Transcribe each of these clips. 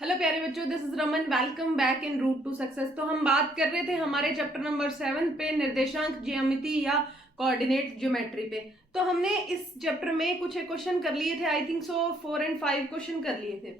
Hello प्यारे बच्चों, this is Raman. Welcome back in route to success. तो हम बात कर रहे थे हमारे चैप्टर नंबर 7 पे, निर्देशांक ज्यामिति या कोऑर्डिनेट ज्योमेट्री पे। तो हमने इस चैप्टर में कुछ क्वेश्चन कर लिए थे, आई थिंक सो 4 और 5 क्वेश्चन कर लिए थे।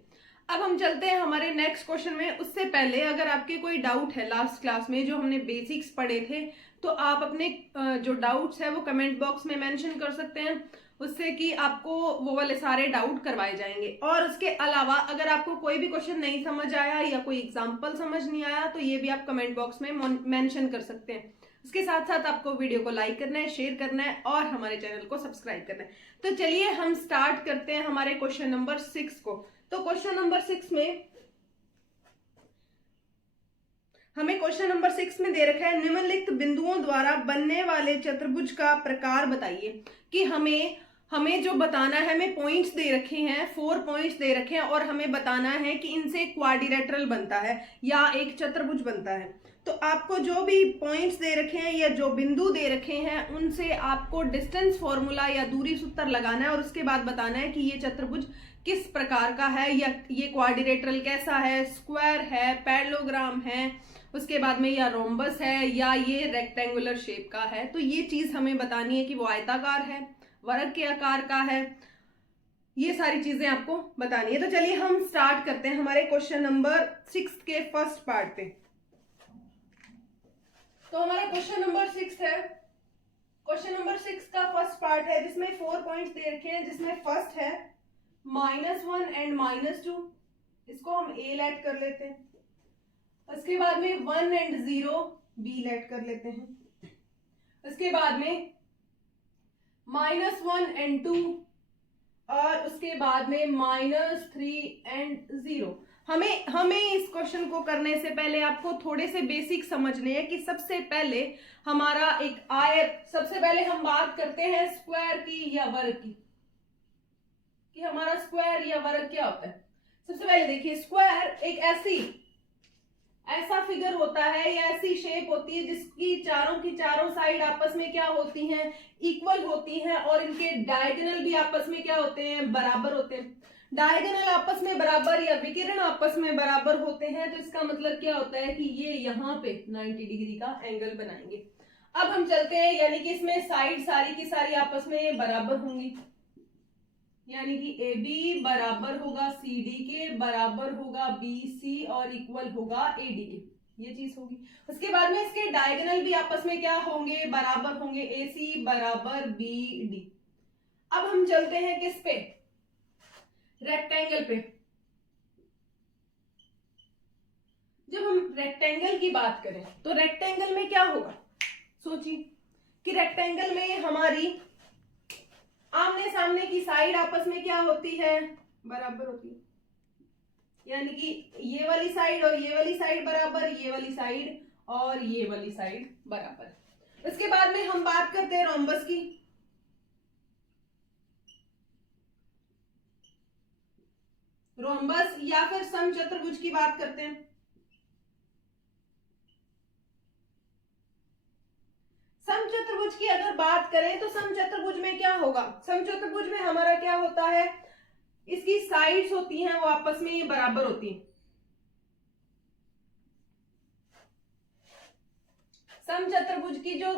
अब हम चलते हैं हमारे नेक्स्ट क्वेश्चन में। उससे पहले अगर आपके कोई डाउट है लास्ट क्लास में जो हमने बेसिक्स पढ़े थे, तो आप अपने जो डाउट्स है वो कमेंट बॉक्स में मेंशन कर सकते हैं, उससे कि आपको वो वाले सारे डाउट करवाए जाएंगे। और उसके अलावा अगर आपको कोई भी क्वेश्चन नहीं समझ आया या कोई एग्जाम्पल समझ नहीं आया, तो ये भी आप कमेंट बॉक्स में मेंशन कर सकते हैं। उसके साथ साथ आपको वीडियो को लाइक करना है, शेयर करना है और हमारे चैनल को सब्सक्राइब करना है। तो चलिए हम स्टार्ट करते हैं हमारे क्वेश्चन नंबर 6 को। तो क्वेश्चन नंबर 6 में हमें क्वेश्चन नंबर 6 में दे रखा है, निम्नलिखित बिंदुओं द्वारा बनने वाले चतुर्भुज का प्रकार बताइए। कि हमें जो बताना है, हमें पॉइंट्स दे रखे हैं, 4 पॉइंट्स दे रखे हैं और हमें बताना है कि इनसे क्वाड्रिलेटरल बनता है या एक चतुर्भुज बनता है। तो आपको जो भी पॉइंट्स दे रखे हैं या जो बिंदु दे रखे हैं, उनसे आपको डिस्टेंस फॉर्मूला या दूरी सूत्र लगाना है और उसके बाद बताना है कि ये चतुर्भुज किस प्रकार का है, या ये क्वाड्रिलेटरल कैसा है, स्क्वायर है, पैरेललोग्राम है, उसके बाद में या रोम्बस है या ये रेक्टेंगुलर शेप का है। तो ये चीज हमें बतानी है कि वो आयताकार है, वर्ग के आकार का है, ये सारी चीजें आपको बतानी है। तो चलिए हम स्टार्ट करते हैं हमारे क्वेश्चन नंबर 6 के फर्स्ट पार्ट पे। तो हमारा क्वेश्चन नंबर 6 है। क्वेश्चन नंबर 6 का फर्स्ट पार्ट है जिसमें 4 पॉइंट्स दे रखे हैं, जिसमें फर्स्ट है -1 एंड -2, इसको हम ए लेट कर लेते हैं। उसके बाद में 1 एंड 0 बी लेट कर लेते हैं। उसके बाद में -1 एंड 2 और उसके बाद में -3 एंड 0। हमें इस क्वेश्चन को करने से पहले आपको थोड़े से बेसिक समझने हैं कि सबसे पहले हमारा एक आयत, सबसे पहले हम बात करते हैं स्क्वायर की या वर्ग की, कि हमारा स्क्वायर या वर्ग क्या होता है। सबसे पहले देखिए, स्क्वायर एक ऐसा फिगर होता है या ऐसी शेप होती है जिसकी चारों की चारों साइड आपस में क्या होती हैं, इक्वल होती हैं, और इनके डायगोनल भी आपस में क्या होते हैं, बराबर होते हैं। डायगोनल आपस में बराबर या विकिरण आपस में बराबर होते हैं, तो इसका मतलब क्या होता है कि ये यहाँ पे 90 डिग्री का एंगल बनाएंगे। अब हम चलते हैं, यानी कि इसमें साइड सारी की सारी आपस में बराबर होंगी, यानी कि ए बी बराबर होगा सी डी के, बराबर होगा बी सी और इक्वल होगा ए डी के, ये चीज होगी। उसके बाद में इसके डायगोनल भी आपस में क्या होंगे, बराबर होंगे, ए सी बराबर बी डी। अब हम चलते हैं किस पे, रेक्टेंगल पे। जब हम रेक्टेंगल की बात करें तो रेक्टेंगल में क्या होगा, सोचिए कि रेक्टेंगल में हमारी आमने सामने की साइड आपस में क्या होती है, बराबर होती है, यानी कि ये वाली साइड और ये वाली साइड बराबर, ये वाली साइड और ये वाली साइड बराबर। इसके बाद में हम बात करते हैं रोम्बस की। रोम्बस या फिर समचतुर्भुज की बात करते हैं। समचतुर्भुज की अगर बात करें तो समचतुर्भुज में क्या होगा, समचतुर्भुज में हमारा क्या होता है, इसकी साइड्स होती हैं वो आपस में बराबर होती हैं। समचतुर्भुज की जो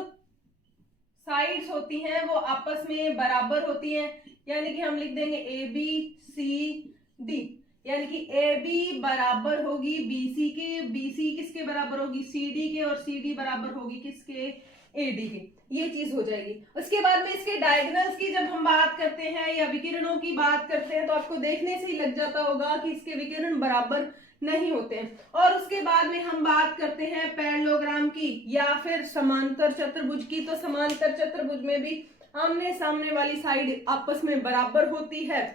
साइड्स होती हैं वो आपस में बराबर होती हैं, यानी कि हम लिख देंगे ए बी सी डी, यानी कि ए बी बराबर होगी बी सी के, बी सी किसके बराबर होगी, सी डी के, और सी डी बराबर होगी किसके, ए डी के, ये चीज हो जाएगी। उसके बाद में इसके डायगोनल्स की जब हम बात करते हैं या विकिरणों की बात करते हैं, तो आपको देखने से ही लग जाता होगा कि इसके विकिरण बराबर नहीं होते हैं। और उसके बाद में हम बात करते हैं पैरेललोग्राम की या फिर समांतर चतुर्भुज की। तो समांतर चतुर्भुज में भी आमने सामने वाली साइड आपस में बराबर होती है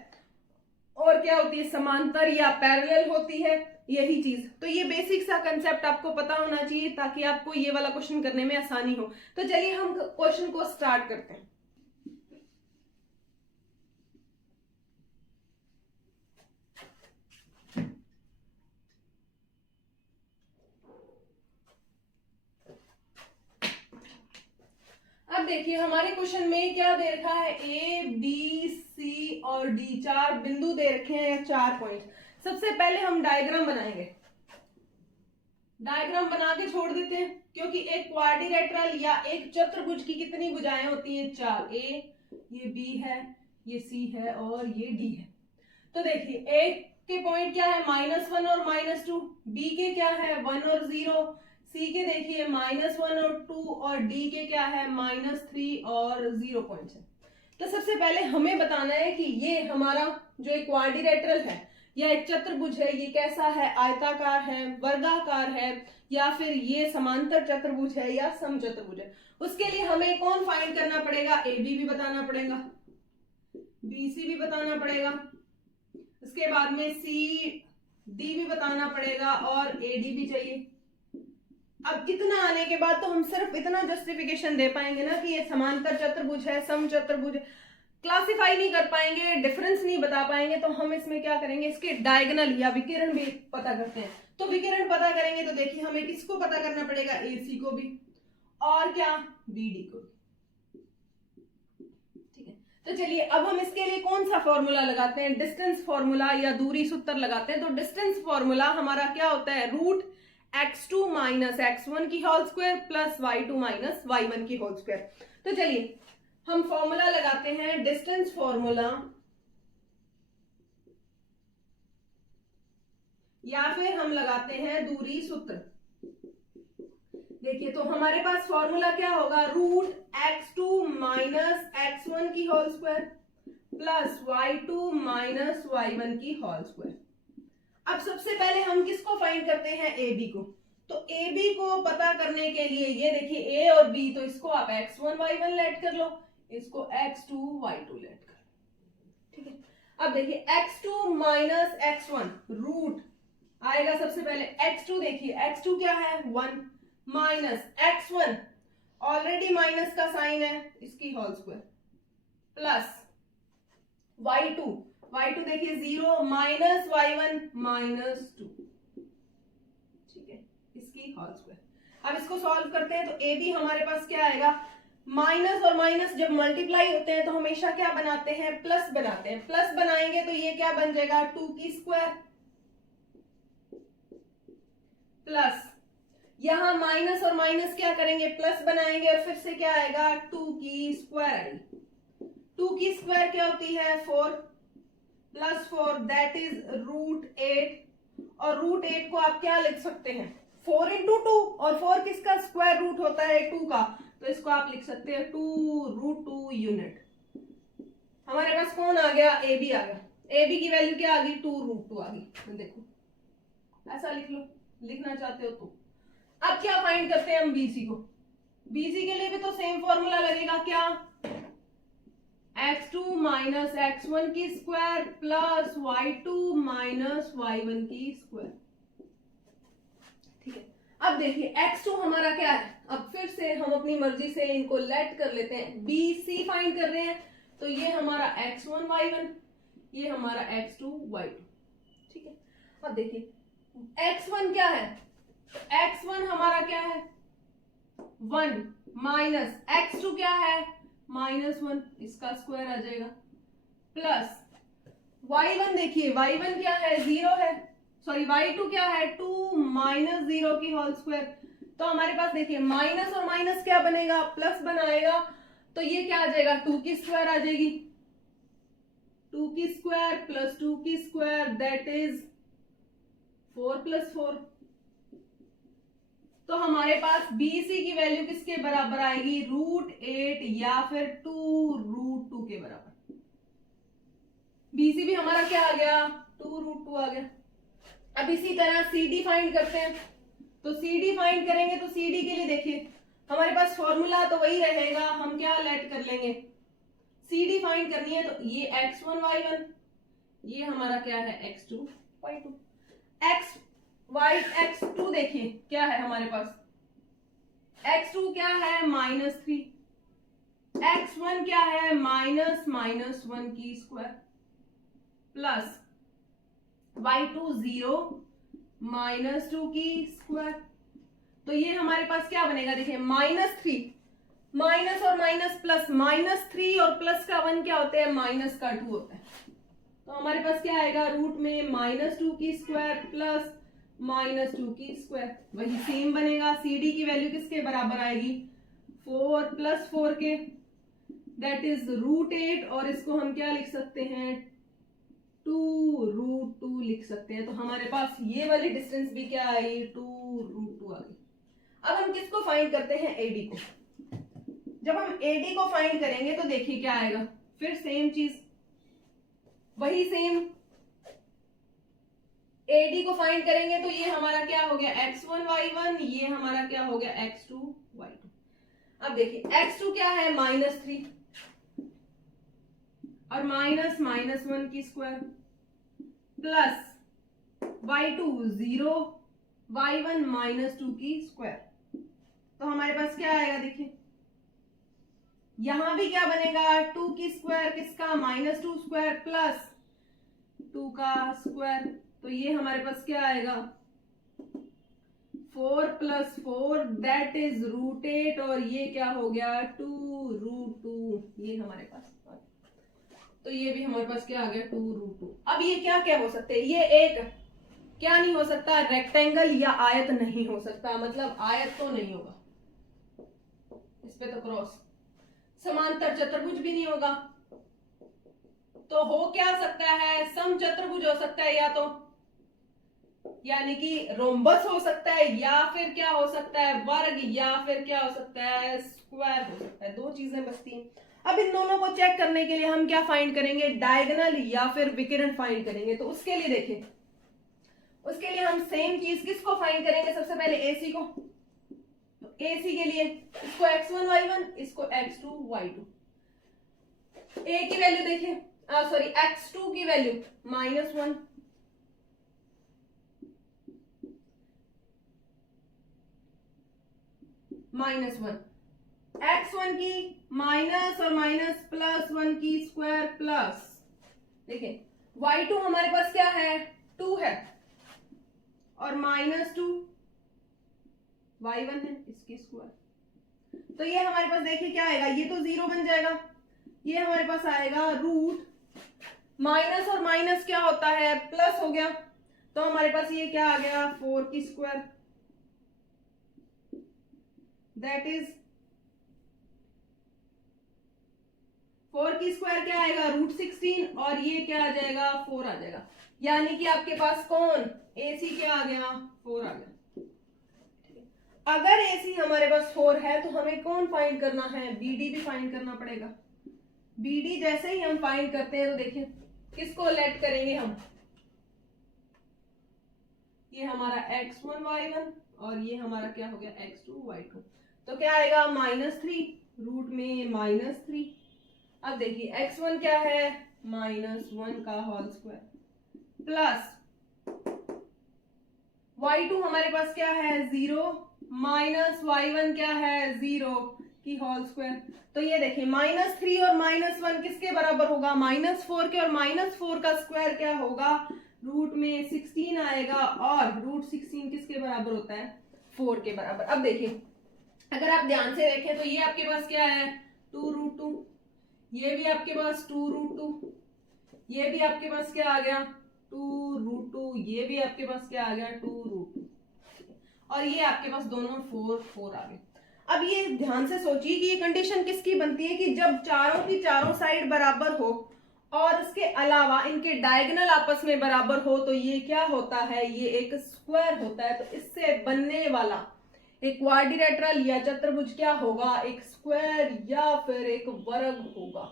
और क्या होती है, समांतर या पैरेलल होती है, यही चीज। तो ये बेसिक सा कंसेप्ट आपको पता होना चाहिए ताकि आपको ये वाला क्वेश्चन करने में आसानी हो। तो चलिए हम क्वेश्चन को स्टार्ट करते हैं। अब देखिए हमारे क्वेश्चन में क्या दे रखा है, ए बी सी और डी, 4 बिंदु दे रखे हैं या 4 पॉइंट। सबसे पहले हम डायग्राम बनाएंगे, डायग्राम बना के छोड़ देते हैं, क्योंकि एक क्वाड्रिलेटरल या एक चतुर्भुज की कितनी भुजाएं होती है? 4। ए, ये बी है, ये सी है और ये डी है। तो देखिए ए के पॉइंट क्या है? -1 और -2, बी के क्या है? 1 और 0, सी के देखिए -1 और 2 और डी के क्या है? -3 और 0 पॉइंट्स है। तो सबसे पहले हमें बताना है कि ये हमारा जो एक क्वाड्रिलेटरल है या एक चतुर्भुज है, ये कैसा है? आयताकार है, वर्गाकार है, या फिर ये समांतर चतुर्भुज है या समचतुर्भुज है। उसके लिए हमें कौन फाइंड करना पड़ेगा? ए बी भी बताना पड़ेगा, बी सी भी बताना पड़ेगा, उसके बाद में सी डी भी बताना पड़ेगा और ए डी भी चाहिए। अब इतना आने के बाद तो हम सिर्फ इतना जस्टिफिकेशन दे पाएंगे ना कि ये समांतर चतुर्भुज है, समचतुर्भुज, क्लासिफाई नहीं कर पाएंगे, डिफरेंस नहीं बता पाएंगे। तो हम इसमें क्या करेंगे? इसके डायगोनल या विकिरण भी पता करते हैं। तो विकिरण पता करेंगे तो देखिए हमें किसको पता करना पड़ेगा? ए सी को भी और क्या? बी डी को भी। ठीक है, तो चलिए अब हम इसके लिए कौन सा फॉर्मूला लगाते हैं? डिस्टेंस फॉर्मूला या दूरी सूत्र लगाते हैं। तो डिस्टेंस फॉर्मूला हमारा क्या होता है? √x2 - x1 की whole square plus y2 - y1 की होल स्क्वायर। तो चलिए हम फॉर्मूला लगाते हैं, डिस्टेंस फॉर्मूला, या फिर हम लगाते हैं दूरी सूत्र। देखिए तो हमारे पास फॉर्मूला क्या होगा? √x2 - x1 की whole square plus y2 - y1 की होल स्क्वायर। अब सबसे पहले हम किसको फाइंड करते हैं? ए बी को। तो ए बी को पता करने के लिए ये देखिए ए और बी, तो इसको आप x1 y1 लेट कर लो, इसको x2 y2 लेट कर लो। ठीक है, अब देखिए x2 - x1 रूट आएगा सबसे पहले x2। देखिए x2 क्या है? 1 माइनस x1 ऑलरेडी माइनस का साइन है, इसकी होल स्क्वायर प्लस y2 देखिए 0 माइनस y1 -2, ठीक है, इसकी होल स्क्वायर। अब इसको सॉल्व करते हैं तो ए बी हमारे पास क्या आएगा? माइनस और माइनस जब मल्टीप्लाई होते हैं तो हमेशा क्या बनाते हैं? प्लस बनाते हैं। प्लस बनाएंगे तो ये क्या बन जाएगा? 2 की स्क्वायर प्लस यहां माइनस और माइनस क्या करेंगे? प्लस बनाएंगे और फिर से क्या आएगा? 2 की स्क्वायर आएगी। 2 की स्क्वायर क्या होती है? 4 प्लस 4 दैट इज √8। और √8 को आप क्या लिख सकते हैं? 4 × 2, और 4 किसका स्क्वायर रूट होता है? 2 का, तो इसको आप लिख सकते हैं 2√2 यूनिट। हमारे पास कौन आ गया? ए बी आ गया। ए बी की वैल्यू क्या आ गई? 2√2 आ गई। देखो ऐसा लिख लो, लिखना चाहते हो तो। अब क्या फाइंड करते हैं हम? बीसी को। बीसी के लिए भी तो सेम फॉर्मूला लगेगा, क्या? x2 - x1 की स्क्वायर प्लस y2 - y1 की स्क्वायर। ठीक है, अब देखिए x2 हमारा क्या है? अब फिर से हम अपनी मर्जी से इनको लेट कर लेते हैं। बी सी फाइंड कर रहे हैं तो ये हमारा x1 y1, ये हमारा x2 y2। ठीक है, अब देखिए x1 क्या है? x1 हमारा क्या है? 1 माइनस x2 क्या है? -1, इसका स्क्वायर आ जाएगा प्लस y1। देखिए y1 क्या है? 0 है, सॉरी y2 क्या है? 2 - 0 की होल स्क्वायर। तो हमारे पास देखिए माइनस और माइनस क्या बनेगा? प्लस बनाएगा, तो ये क्या आ जाएगा? 2 की स्क्वायर आ जाएगी। 2 की स्क्वायर प्लस 2 की स्क्वायर दैट इज 4 + 4। तो हमारे पास BC की वैल्यू किसके बराबर आएगी? √8 या फिर 2√2 के बराबर। BC भी हमारा क्या आ गया? 2√2 आ गया। अब इसी तरह CD फाइंड करते हैं। तो CD फाइंड करेंगे तो CD के लिए देखिए हमारे पास फॉर्मूला तो वही रहेगा, हम क्या लेट कर लेंगे? CD फाइंड करनी है तो ये x1 y1, ये हमारा क्या है? x2 y2। x2 देखिए क्या है हमारे पास? x2 क्या है? -3। x1 क्या है? -1 की स्क्वायर प्लस y2 0 -2 की स्क्वायर। तो ये हमारे पास क्या बनेगा? देखिए -3, माइनस और माइनस प्लस, -3 और प्लस का 1 क्या होते हैं? -2 होता है। तो हमारे पास क्या आएगा, रूट में -2 की स्क्वायर प्लस -2 की स्क्वायर, वही सेम बनेगा। सी डी की वैल्यू किसके बराबर आएगी, 4 + 4 के, दैट इज √8, और इसको हम क्या लिख सकते हैं, 2√2 लिख सकते हैं। तो हमारे पास ये वाली डिस्टेंस भी क्या आई, 2√2 आ गई। अब हम किसको फाइंड करते हैं, एडी को। जब हम एडी को फाइंड करेंगे तो देखिए क्या आएगा, फिर सेम चीज, वही सेम, एडी को फाइंड करेंगे तो ये हमारा क्या हो गया, x1 y1, ये हमारा क्या हो गया, x2 y2। अब देखिए x2 क्या है, -3, और -1 की स्क्वायर प्लस y2 0, y1 -2 की स्क्वायर। तो हमारे पास क्या आएगा, देखिए यहां भी क्या बनेगा, 2 की स्क्वायर किसका, -2 स्क्वायर प्लस 2 का स्क्वायर। तो ये हमारे पास क्या आएगा, 4 + 4 दैट इज √8, और ये क्या हो गया, 2√2, ये हमारे पास। तो ये भी हमारे पास क्या आ गया, 2√2। अब ये क्या क्या हो सकते हैं, ये एक क्या नहीं हो सकता, रेक्टेंगल या आयत नहीं हो सकता, मतलब आयत तो नहीं होगा, इस पे तो क्रॉस, समांतर चतुर्भुज भी नहीं होगा, तो हो क्या सकता है, समचतुर्भुज हो सकता है, या तो यानी कि रोम्बस हो सकता है, या फिर क्या हो सकता है, वर्ग, या फिर क्या हो सकता है, स्क्वायर हो सकता है। दो चीजें बचती हैं। अब इन दोनों को चेक करने के लिए हम क्या फाइंड करेंगे, डायगोनल या फिर विकिरण फाइंड करेंगे। तो उसके लिए देखिए, उसके लिए हम सेम चीज किसको फाइंड करेंगे, सबसे पहले एसी को। तो एसी के लिए इसको x1 y1, इसको x2 y2। ए की वैल्यू देखिए, सॉरी x2 की वैल्यू -1, -1, x1 की माइनस और माइनस +1 की स्क्वायर प्लस, देखिए y2 हमारे पास क्या है, 2 है, और -2 y1 है, इसकी स्क्वायर। तो ये हमारे पास देखिए क्या आएगा, ये तो 0 बन जाएगा, ये हमारे पास आएगा रूट, माइनस और माइनस क्या होता है, प्लस हो गया, तो हमारे पास ये क्या आ गया, 4 की स्क्वायर, दैट इज 4 की स्क्वायर क्या आएगा, √16, और ये क्या आ जाएगा, 4 आ जाएगा। यानी कि आपके पास कौन, AC क्या आ गया, 4 आ गया। अगर AC हमारे पास 4 है तो हमें कौन फाइंड करना है, BD भी फाइंड करना पड़ेगा। BD जैसे ही हम फाइंड करते हैं तो देखिए किसको लेट करेंगे हम, ये हमारा x1 y1, और ये हमारा क्या हो गया, x2 y2। तो क्या आएगा, -3, रूट में -3। अब देखिए x1 क्या है, -1 का होल स्क्वायर प्लस y2 हमारे पास क्या है, 0, माइनस y1 क्या है, 0 की होल स्क्वायर। तो ये देखिए -3 और -1 किसके बराबर होगा, -4 के, और -4 का स्क्वायर क्या होगा, रूट में 16 आएगा, और √16 किसके बराबर होता है, 4 के बराबर। अब देखिए अगर आप ध्यान से देखें तो ये आपके पास क्या है, 2√2, ये भी आपके पास 2√2, ये भी आपके पास क्या आ गया, 2√2, ये भी आपके पास क्या आ गया, 2√2, और ये आपके पास दोनों 4 आ गए। अब ये ध्यान से सोचिए कि ये कंडीशन किसकी बनती है, कि जब चारों की चारों साइड बराबर हो और उसके अलावा इनके डायगोनल आपस में बराबर हो, तो ये क्या होता है, ये एक स्क्वायर होता है। तो इससे बनने वाला एक क्वाड्रिलेटरल या चतुर्भुज क्या होगा, एक स्क्वायर या फिर एक वर्ग होगा।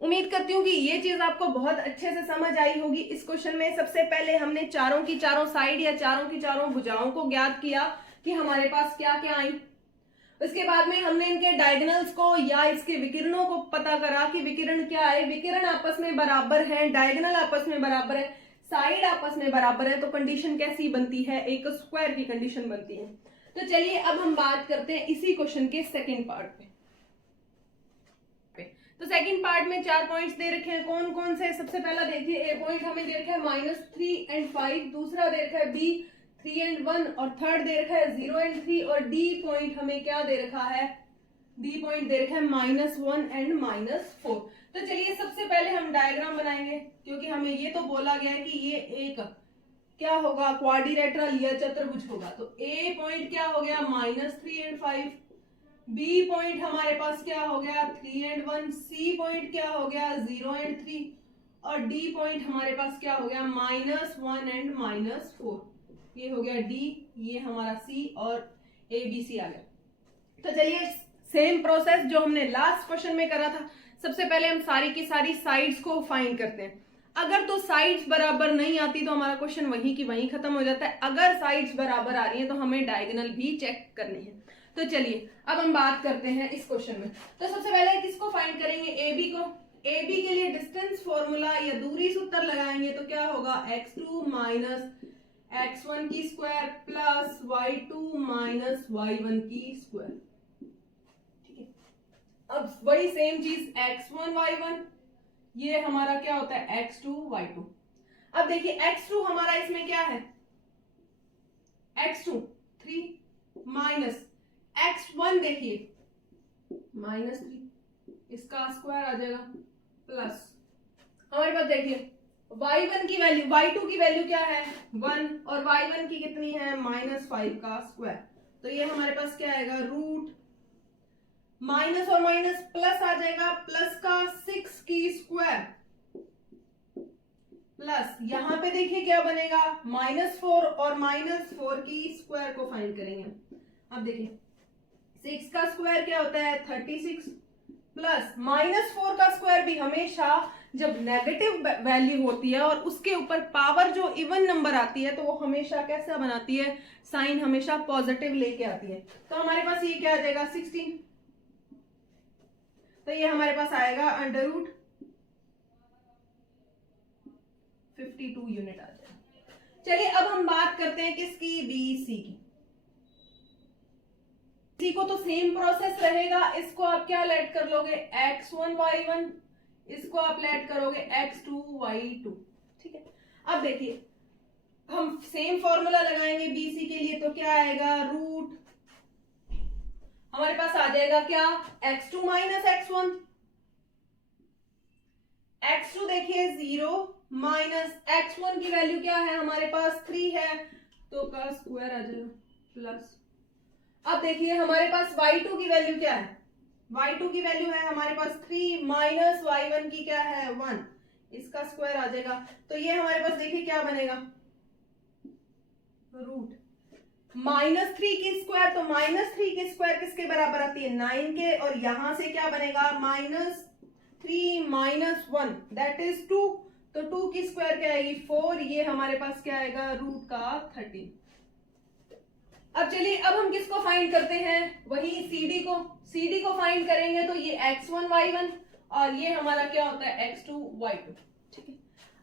उम्मीद करती हूँ कि ये चीज आपको बहुत अच्छे से समझ आई होगी। इस क्वेश्चन में सबसे पहले हमने चारों की चारों साइड या चारों की चारों भुजाओं को ज्ञात किया कि हमारे पास क्या क्या आई। उसके बाद में हमने इनके डायगोनल्स को या इसके विकिरणों को पता करा कि विकिरण क्या है, विकिरण आपस में बराबर है, डायगोनल आपस में बराबर है, साइड आपस में बराबर है, तो कंडीशन कैसी बनती है, एक स्क्वायर की कंडीशन बनती है। तो चलिए अब हम बात करते हैं इसी क्वेश्चन के सेकेंड पार्ट पे। तो सेकंड पार्ट में 4 पॉइंट्स दे रखे हैं, कौन कौन से, सबसे पहला देखिए ए पॉइंट हमें दे रखा है -3 और 5, दूसरा दे रखा है बी 3 और 1, और थर्ड दे रखा है 0 और 3, और डी पॉइंट हमें क्या दे रखा है बी पॉइंट दे रखा है -1 एंड -4। तो चलिए सबसे पहले हम डायग्राम बनाएंगे, क्योंकि हमें ये तो बोला गया है कि ये एक क्या होगा, क्वाड्रिलेटरल या चतुर्भुज होगा। तो ए पॉइंट क्या हो गया -3 एंड 5, बी पॉइंट हमारे पास क्या हो गया 3 एंड 1, सी पॉइंट क्या हो गया 0 एंड 3, और डी पॉइंट हमारे पास क्या हो गया -1 एंड -4। ये हो गया डी, ये हमारा सी, और ए बी सी आ गया। तो चलिए सेम प्रोसेस जो हमने लास्ट क्वेश्चन में करा था, सबसे पहले हम सारी की सारी साइड्स को फाइंड करते हैं। अगर तो साइड्स बराबर नहीं आती तो हमारा क्वेश्चन वहीं की वहीं खत्म हो जाता है। अगर साइड्स बराबर आ रही है तो हमें डायगोनल भी चेक करनी है। तो चलिए अब हम बात करते हैं इस क्वेश्चन में। तो सबसे पहले किसको फाइंड करेंगे, ए बी को। ए बी के लिए डिस्टेंस फॉर्मूला या दूरी सूत्र लगाएंगे तो क्या होगा x2 माइनस x1 की square plus y2 minus y1 की स्क्वायर। ठीक है, अब वही सेम चीज x1 y1, ये हमारा क्या होता है x2 y2। अब देखिए x2 हमारा इसमें क्या है x2 3 माइनस x1 देखिए -3, इसका स्क्वायर आ जाएगा प्लस हमारे पास देखिए y1 की वैल्यू, y2 की वैल्यू क्या है 1 और y1 की कितनी है -5 का स्क्वायर। तो ये हमारे पास क्या आएगा रूट माइनस और माइनस प्लस आ जाएगा, प्लस का 6 की स्क्वायर प्लस यहां पे देखिए क्या बनेगा -4 और -4 की स्क्वायर को फाइंड करेंगे। अब देखिए 6 का स्क्वायर क्या होता है 36 प्लस -4 का स्क्वायर भी हमेशा जब नेगेटिव वैल्यू होती है और उसके ऊपर पावर जो इवन नंबर आती है तो वो हमेशा कैसा बनाती है, साइन हमेशा पॉजिटिव लेके आती है। तो हमारे पास ये क्या आ जाएगा 16, तो ये हमारे पास आएगा अंडर रूट 52 यूनिट आ जाएगा। चलिए अब हम बात करते हैं किसकी, बी सी की। सी को तो सेम प्रोसेस रहेगा, इसको आप क्या लेट कर लोगे x1 y1, इसको आप लेट करोगे x2 y2। ठीक है, अब देखिए हम सेम फॉर्मूला लगाएंगे बीसी के लिए, तो क्या आएगा रूट हमारे पास आ जाएगा क्या x2 माइनस x1, x2 देखिए 0 माइनस x1 की वैल्यू क्या है हमारे पास 3 है, तो का स्क्वायर आ जाएगा प्लस। अब देखिए हमारे पास y2 की वैल्यू क्या है, y2 की वैल्यू है हमारे पास 3 माइनस y1 की क्या है 1, इसका स्क्वायर आ जाएगा। तो ये हमारे पास देखिए क्या बनेगा रूट -3 की स्क्वायर, तो -3 की स्क्वायर किसके बराबर आती है 9 के, और यहां से क्या बनेगा -3 माइनस 1 दैट इज 2, तो 2 की स्क्वायर क्या आएगी 4, ये हमारे पास क्या आएगा रूट का 13। अब चलिए अब हम किसको फाइंड करते हैं, वही CD को फाइंड करेंगे तो ये x1 y1 और ये हमारा क्या होता है x2 y2। ठीक है,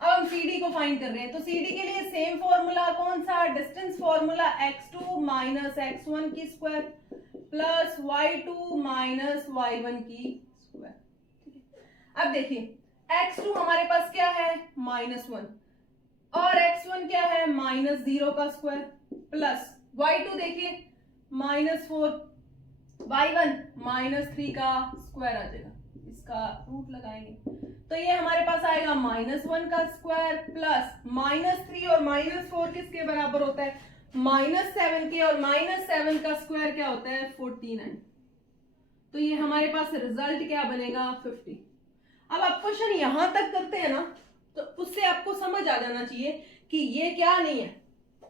अब हम CD को फाइंड कर रहे हैं, तो CD के लिए सेम फॉर्मूला कौन सा, distance formula x2 minus x1 की square plus y2 minus y1 की स्क्वायर। ठीक है, अब देखिए x2 हमारे पास क्या है -1 और x1 क्या है -0 का स्क्वायर प्लस y2 देखिए -4, y1 -3 का स्क्वायर आ जाएगा, इसका रूट लगाएंगे तो ये हमारे पास आएगा -1 का स्क्वायर प्लस -3 और -4 किसके बराबर होता है -7 के, और -7 का स्क्वायर क्या होता है 49। तो ये हमारे पास रिजल्ट क्या बनेगा 50। अब आप क्वेश्चन यहां तक करते हैं ना, तो उससे आपको समझ आ जाना चाहिए कि ये क्या नहीं है,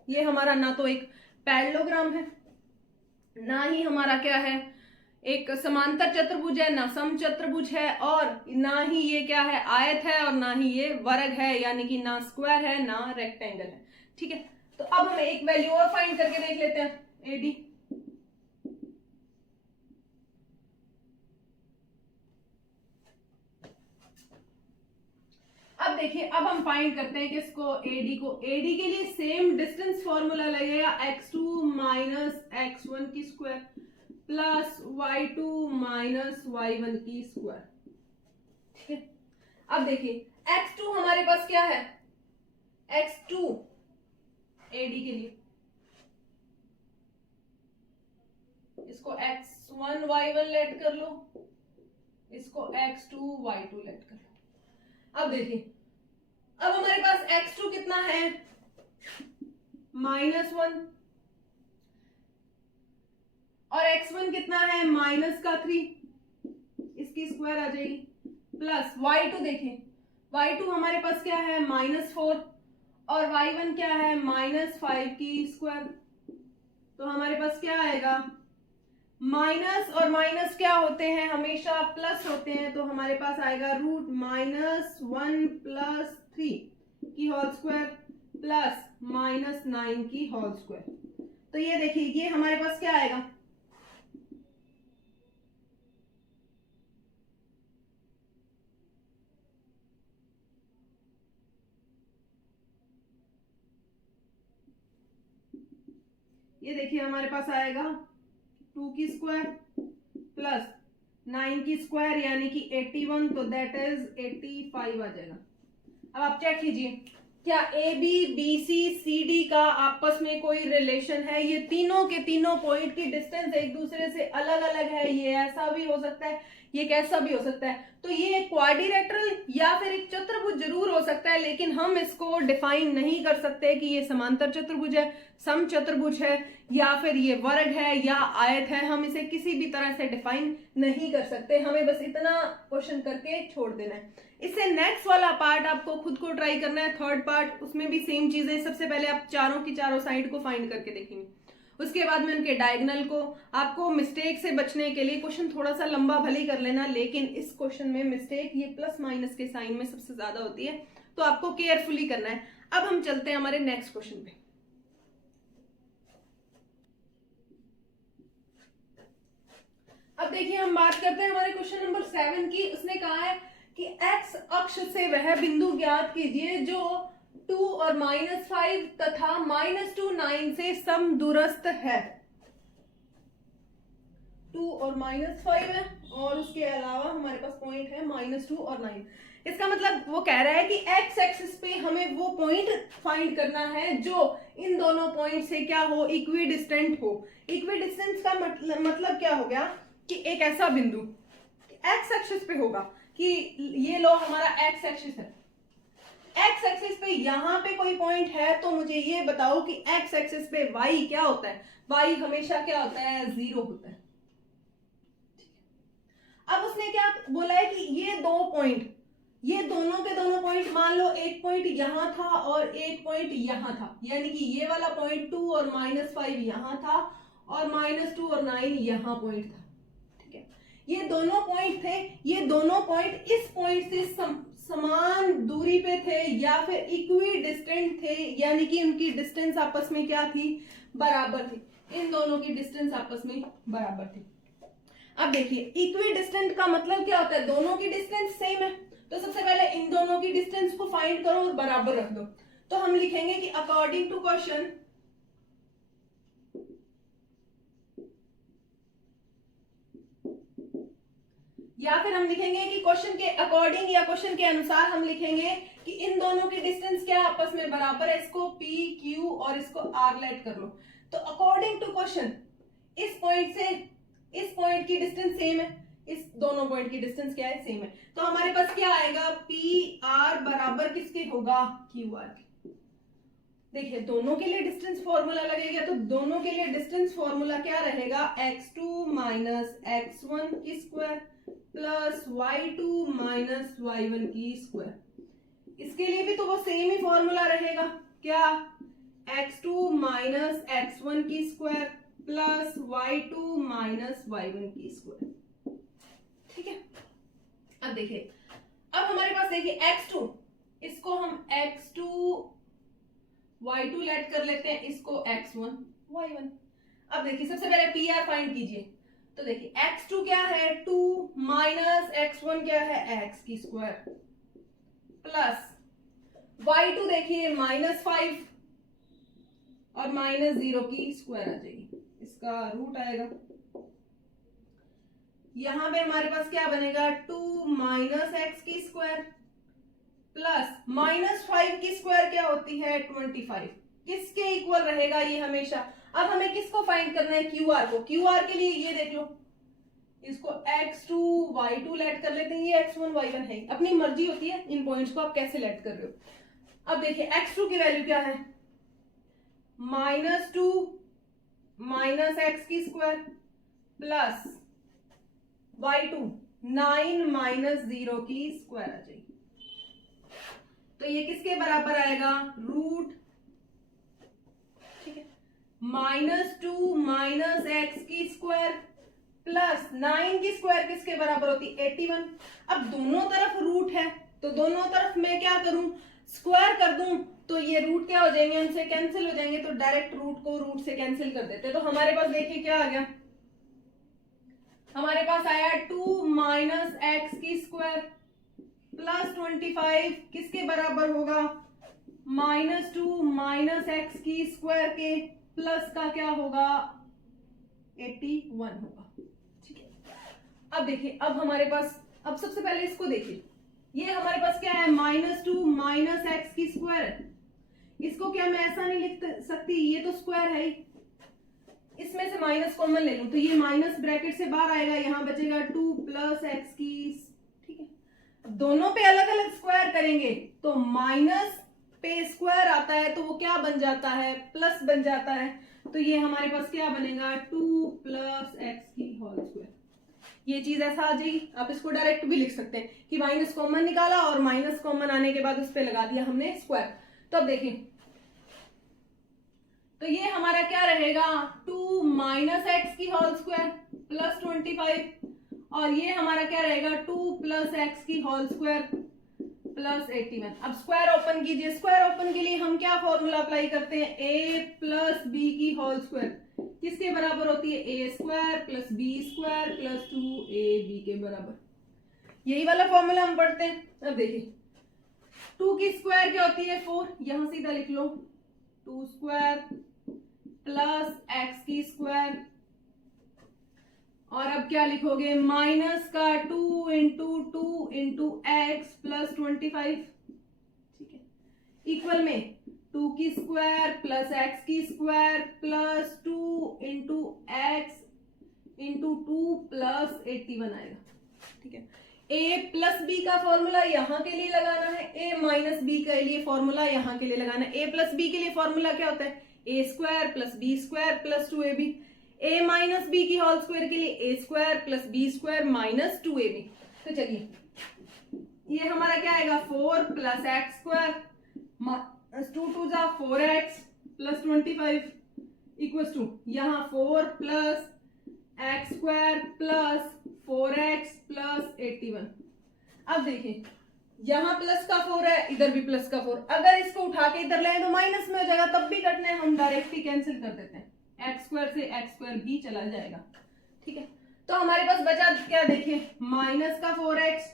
ये हमारा ना तो एक पैरेललोग्राम है, ना ही हमारा क्या है एक समांतर चतुर्भुज है, ना समचतुर्भुज है, और ना ही ये क्या है आयत है, और ना ही ये वर्ग है, यानी कि ना स्क्वायर है ना रेक्टेंगल है। ठीक है, तो अब हम एक वैल्यू और फाइंड करके देख लेते हैं एडी। अब देखिए अब हम फाइंड करते हैं किसको एडी को। एडी के लिए सेम डिस्टेंस फॉर्मूला लगेगा x2 माइनस x1 की square plus y2 minus y1 की स्क्वायर। ठीक है, अब देखिए x2 हमारे पास क्या है x2 एडी के लिए इसको x1 y1 लेट कर लो, इसको x2 y2 लेट कर लो। अब देखिए, अब हमारे पास x2 कितना है, -1, और x1 कितना है, -3, इसकी स्क्वायर आ जाएगी, प्लस y2 देखिए, y2 हमारे पास क्या है, -4, और y1 क्या है, -5 की स्क्वायर। तो हमारे पास क्या आएगा, माइनस और माइनस क्या होते हैं, हमेशा प्लस होते हैं, तो हमारे पास आएगा √-1 + 3 की होल स्क्वायर प्लस -9 की होल स्क्वायर। तो ये देखिए, ये हमारे पास क्या आएगा, ये देखिए हमारे पास आएगा 2 की स्क्वायर प्लस 9 की स्क्वायर यानी कि 81, तो दैट इज 85 आ जाएगा। अब आप चेक कीजिए, क्या A B B C C D का आपस में कोई रिलेशन है? ये तीनों के तीनों पॉइंट की डिस्टेंस एक दूसरे से अलग अलग है, ये ऐसा भी हो सकता है, ये कैसा भी हो सकता है। तो ये एक क्वाड्रिलेटरल या फिर एक चतुर्भुज जरूर हो सकता है, लेकिन हम इसको डिफाइन नहीं कर सकते कि ये समांतर चतुर्भुज है, सम चतुर्भुज है, या फिर ये वर्ग है या आयत है। हम इसे किसी भी तरह से डिफाइन नहीं कर सकते, हमें बस इतना क्वेश्चन करके छोड़ देना है। इससे नेक्स्ट वाला पार्ट आपको खुद को ट्राई करना है, थर्ड पार्ट, उसमें भी सेम चीजें। सबसे पहले आप चारों की चारों साइड को फाइंड करके देखेंगे, उसके बाद में उनके डायगोनल को। आपको मिस्टेक से बचने के लिए क्वेश्चन थोड़ा सा लंबा भले कर लेना, लेकिन इस क्वेश्चन में मिस्टेक ये प्लस माइनस के साइन में सबसे ज्यादा होती है, तो आपको केयरफुली करना है। अब हम चलते हैं हमारे नेक्स्ट क्वेश्चन पे। अब देखिए, हम बात करते हैं हमारे क्वेश्चन नंबर 7 की। उसने कहा है कि x अक्ष से वह बिंदु ज्ञात कीजिए जो 2 और -5 तथा -2 9 से समदूरस्थ है। 2 और -5 है, और उसके अलावा हमारे पास पॉइंट है -2 और 9। इसका मतलब वो कह रहा है कि x एक्सिस पे हमें वो पॉइंट फाइंड करना है जो इन दोनों पॉइंट से क्या हो, इक्विडिस्टेंट हो। इक्विडिस्टेंस का मतलब क्या हो गया कि एक ऐसा बिंदु x एक्सिस पे होगा कि ये लो हमारा x एक्सिस है, x एक्सिस पे यहां पे कोई पॉइंट है, तो मुझे ये बताओ कि x एक्सिस पे y क्या होता है। y हमेशा क्या होता है, 0 होता है। अब उसने क्या बोला है कि ये दो पॉइंट, ये दोनों के दोनों पॉइंट, मान लो एक पॉइंट यहां था और एक पॉइंट यहां था, यानी कि ये वाला पॉइंट 2 और -5 यहां था और -2 और 9 यहां पॉइंट था। ठीक है, ये दोनों पॉइंट थे, ये दोनों पॉइंट इस पॉइंट से समान दूरी पे थे या फिर इक्वी डिस्टेंट थे, यानी कि उनकी डिस्टेंस आपस में क्या थी, बराबर थी। इन दोनों की डिस्टेंस आपस में बराबर थी। अब देखिए, इक्वी डिस्टेंट का मतलब क्या होता है, दोनों की डिस्टेंस सेम है। तो सबसे पहले इन दोनों की डिस्टेंस को फाइंड करो और बराबर रख दो। तो हम लिखेंगे कि अकॉर्डिंग टू क्वेश्चन, या फिर हम लिखेंगे कि क्वेश्चन के अकॉर्डिंग या क्वेश्चन के अनुसार हम लिखेंगे कि इन दोनों की डिस्टेंस क्या आपस में बराबर है। इसको P, Q और इसको R लेट कर लो। तो अकॉर्डिंग टू क्वेश्चन इस पॉइंट से इस पॉइंट की डिस्टेंस सेम है, इस दोनों पॉइंट की डिस्टेंस क्या है, सेम है। तो हमारे पास क्या आएगा, PR बराबर किसके होगा, QR के। देखिए, दोनों के लिए डिस्टेंस फॉर्मूला लगेगा, तो दोनों के लिए डिस्टेंस फॉर्मूला क्या रहेगा, x2 - x1 की स्क्वायर प्लस y2 - y1 की स्क्वायर। इसके लिए भी तो वो सेम ही फॉर्मूला रहेगा, क्या, x2 - x1 की स्क्वायर प्लस y2 - y1 की स्क्वायर। ठीक है, अब देखिए, अब हमारे पास देखिए x2, इसको हम x2 y2 लेट कर लेते हैं, इसको x1 y1। अब देखिए, सबसे पहले PR फाइंड कीजिए। तो देखिए, x2 क्या है, 2 माइनस x1 क्या है, x की स्क्वायर प्लस y2 देखिए -5 और -0 की स्क्वायर आ जाएगी, इसका रूट आएगा। यहां पे हमारे पास क्या बनेगा, 2 माइनस x की स्क्वायर प्लस -5 की स्क्वायर क्या होती है, 25। किसके इक्वल रहेगा ये हमेशा, अब हमें किसको फाइंड करना है, क्यू आर को। क्यू आर के लिए ये देख लो, इसको x2 y2 लेट कर लेते हैं, ये x1 y1 है, अपनी मर्जी होती है इन पॉइंट्स को आप कैसे लेट कर रहे हो। अब देखिए x2 की वैल्यू क्या है, -2 माइनस एक्स की स्क्वायर प्लस y2 9 माइनस 0 की स्क्वायर आ जाएगी। तो ये किसके बराबर आएगा, रूट, ठीक है, -2 माइनस एक्स की स्क्वायर प्लस 9 की स्क्वायर किसके बराबर होती है, 81। अब दोनों तरफ रूट है तो दोनों तरफ मैं क्या करूं, स्क्वायर कर दूं, तो ये रूट क्या हो जाएंगे, उनसे कैंसिल हो जाएंगे, तो डायरेक्ट रूट को रूट से कैंसिल कर देते। तो हमारे पास देखिए क्या आ गया, हमारे पास आया 2 माइनस एक्स की स्क्वायर प्लस 25 किसके बराबर होगा, -2 माइनस एक्स की स्क्वायर के प्लस का क्या होगा, 81 होगा। ठीक है, अब देखिए, अब हमारे पास, अब सबसे पहले इसको देखिए, ये हमारे पास क्या है, -2 माइनस एक्स की स्क्वायर। इसको क्या मैं ऐसा नहीं लिख सकती, ये तो स्क्वायर है ही, इसमें से माइनस कॉमन ले लूं तो ये माइनस ब्रैकेट से बाहर आएगा, यहां बचेगा 2 प्लस एक्स की, ठीक है। दोनों पे अलग अलग स्क्वायर करेंगे तो माइनस पे स्क्वायर आता है तो वो क्या बन जाता है, प्लस बन जाता है। तो ये हमारे पास क्या बनेगा, 2 प्लस एक्स की होल स्क्वायर। ये चीज ऐसा आ जाएगी। आप इसको डायरेक्ट भी लिख सकते हैं कि माइनस कॉमन निकाला और माइनस कॉमन आने के बाद उस पर लगा दिया हमने स्क्वायर। तो अब देखिए, तो ये हमारा क्या रहेगा, 2 माइनस एक्स की होल स्क्वायर प्लस 25, और ये हमारा क्या रहेगा, 2 प्लस एक्स की होल स्क्वायर प्लस 81। अब स्क्वायर ओपन कीजिए, स्क्वायर ओपन के लिए हम क्या फॉर्मूला अप्लाई करते हैं, a प्लस बी की होल स्क्वायर किसके बराबर होती है, a square plus b square plus 2ab के बराबर। यही वाला फॉर्मूला हम पढ़ते हैं। अब देखिए, 2 की स्क्वायर क्या होती है, 4, यहां सीधा लिख लो, 2 स्क्वायर प्लस एक्स की स्क्वायर, और अब क्या लिखोगे, माइनस का 2 इंटू एक्स प्लस 25, ठीक है, इक्वल में 2 की स्क्वायर प्लस एक्स की square plus 2 into x into 2 plus 81 आएगा। ठीक है, a प्लस बी का फॉर्मूला यहां के लिए लगाना है, a माइनस बी के लिए फॉर्मूला यहां के लिए लगाना है। a प्लस बी के लिए फॉर्मूला क्या होता है, a square plus b square plus 2ab। a minus b की होल स्क्वायर के लिए a square plus b square minus 2ab। तो चलिए, ये हमारा क्या आएगा, 4 प्लस एक्स स्क्वायर 2 2 जा 4x प्लस 25 इक्वल्स टू यहाँ 4 plus x square plus 4x plus 81। अब देखिए, यहां प्लस का 4 है, इधर भी प्लस का 4, अगर इसको उठा के इधर ले तो माइनस में हो जाएगा, तब भी कटना है, हम डायरेक्ट ही कैंसिल कर देते हैं, एक्स स्क्वायर से एक्स स्क्वायर भी चला जाएगा। ठीक है, तो हमारे पास बचा क्या, देखिए, माइनस का 4x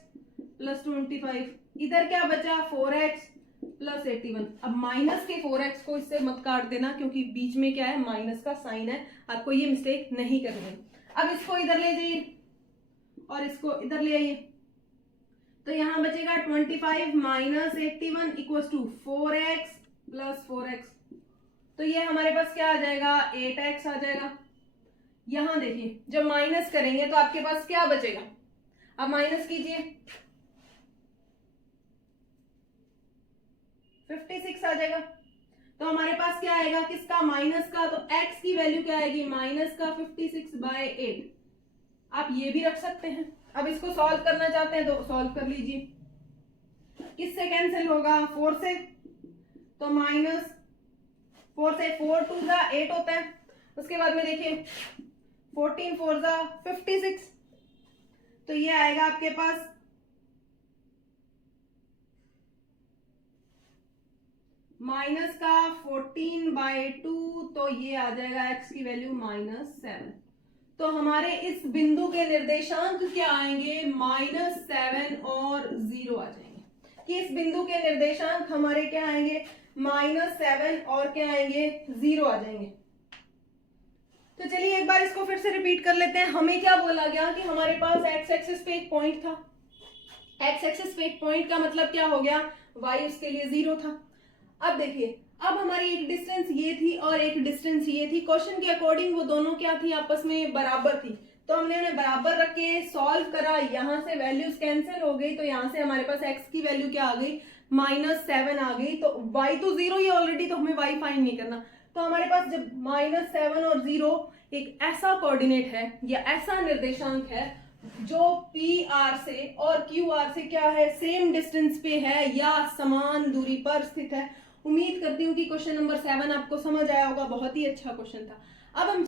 प्लस 25, इधर क्या बचा, 4x प्लस 81। अब माइनस के 4x को इससे मत काट देना, क्योंकि बीच में क्या है, माइनस का साइन है, आपको ये मिस्टेक नहीं करनी है। अब इसको इधर ले जाइए और इसको इधर ले आइए, तो यहां बचेगा 25 minus 81 equals to 4x plus 4x। तो ये हमारे पास क्या आ जाएगा, 8x आ जाएगा। यहां देखिए, जब माइनस करेंगे तो आपके पास क्या बचेगा, अब माइनस कीजिए, 56 आ जाएगा। तो हमारे पास क्या आएगा, किसका, माइनस का, तो x की वैल्यू क्या आएगी, माइनस का 56/8। आप ये भी रख सकते हैं। अब इसको सॉल्व करना चाहते हैं तो सॉल्व कर लीजिए, किससे कैंसिल होगा, 4 से, तो माइनस 4 से 4 2 जा 8 होता है। उसके बाद में देखिए 14 4 जा 56, तो ये आएगा आपके पास माइनस का 14/2, तो ये आ जाएगा x की वैल्यू -7। तो हमारे इस बिंदु के निर्देशांक क्या आएंगे, -7 और 0 आ जाएंगे, कि इस बिंदु के निर्देशांक हमारे क्या आएंगे, -7 और क्या आएंगे, 0 आ जाएंगे। तो चलिए एक बार इसको फिर से रिपीट कर लेते हैं। हमें क्या बोला गया कि हमारे पास एक्स एक्सिस पे एक पॉइंट था, एक्स एक्सिस पे एक पॉइंट का मतलब क्या हो गया, y उसके लिए 0 था। अब देखिए, अब हमारी एक डिस्टेंस ये थी और एक डिस्टेंस ये थी, क्वेश्चन के अकॉर्डिंग वो दोनों क्या थी, आपस में बराबर थी, तो हमने उन्हें बराबर रख के सॉल्व करा, यहाँ से वैल्यूज कैंसिल हो गई, तो यहाँ से हमारे पास x की वैल्यू क्या आ गई, -7 आ गई, तो y तो 0 ही ऑलरेडी, तो हमें y फाइंड नहीं करना। तो हमारे पास जब -7 और 0 एक ऐसा कोऑर्डिनेट है या ऐसा निर्देशांक है जो PR से और QR से क्या है, सेम डिस्टेंस पे है या समान दूरी पर स्थित है। उम्मीद करती हूँ कि क्वेश्चन नंबर 7 आपको समझ आया होगा, बहुत ही अच्छा क्वेश्चन था। अब हम